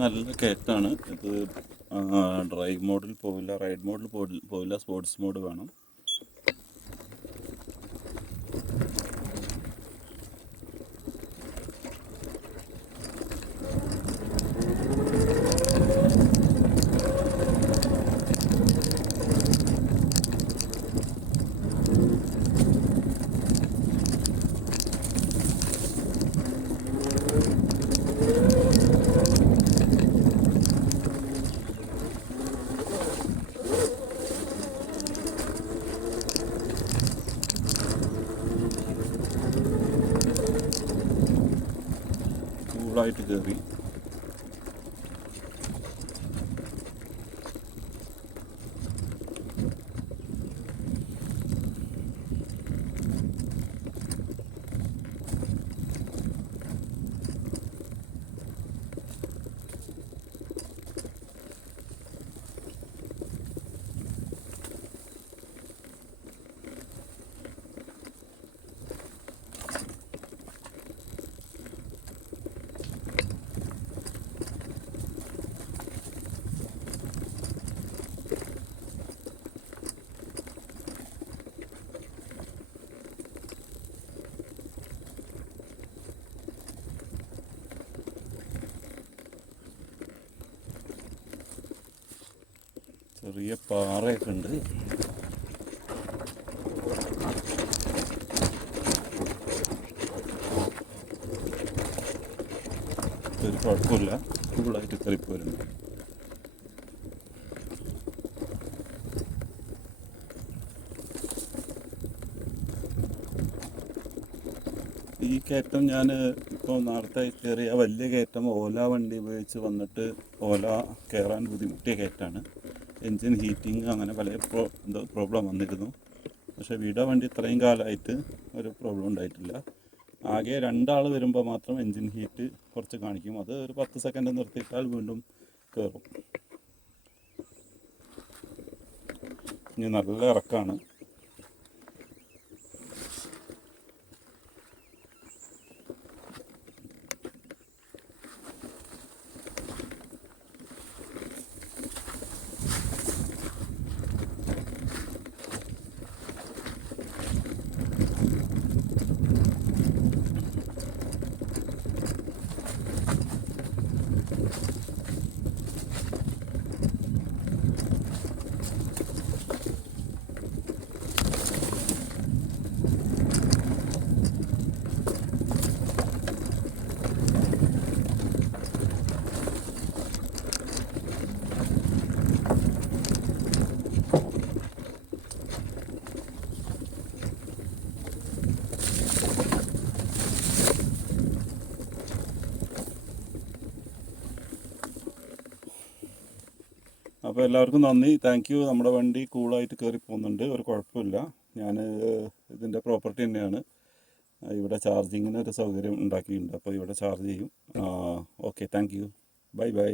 നല്ല കയറ്റാണ് ഇത്. ഡ്രൈവ് മോഡിൽ പോവില്ല, റൈഡ് മോഡിൽ പോവില്ല, സ്പോർട്സ് മോഡ് വേണം. കൂളായിട്ട് കയറി. ചെറിയ പാറയൊക്കെ ഉണ്ട്. ഒരു കുഴപ്പമില്ല, കൂളായിട്ട് കയറിപ്പോരുന്നു. ഈ കയറ്റം ഞാൻ ഇപ്പോൾ നേരത്തെ കയറിയ വലിയ കയറ്റം ഓല വണ്ടി ഉപയോഗിച്ച് വന്നിട്ട് ഓല കയറാൻ ബുദ്ധിമുട്ടിയ കയറ്റാണ്. എൻജിൻ ഹീറ്റിങ് അങ്ങനെ പല പ്രോബ്ലം വന്നിരുന്നു. പക്ഷേ വീഡിയോ വണ്ടി ഇത്രയും കാലമായിട്ട് ഒരു പ്രോബ്ലം ഉണ്ടായിട്ടില്ല. ആകെ 2 ആൾ വരുമ്പോൾ മാത്രം എൻജിൻ ഹീറ്റ് കുറച്ച് കാണിക്കും. അത് ഒരു 10 സെക്കൻഡ് നിർത്തിയിട്ടാൽ വീണ്ടും കയറും. ഇനി നല്ല ഇറക്കാണ്. അപ്പോൾ എല്ലാവർക്കും നന്ദി, താങ്ക് യു. നമ്മുടെ വണ്ടി കൂളായിട്ട് കയറി പോകുന്നുണ്ട്, ഒരു കുഴപ്പമില്ല. ഞാൻ ഇതിൻ്റെ പ്രോപ്പർട്ടി തന്നെയാണ്. ഇവിടെ ചാർജിങ്ങിന് ഒരു സൗകര്യം ഉണ്ടാക്കിയിട്ടുണ്ട്, അപ്പോൾ ഇവിടെ ചാർജ് ചെയ്യും. Okay, thank you, bye bye.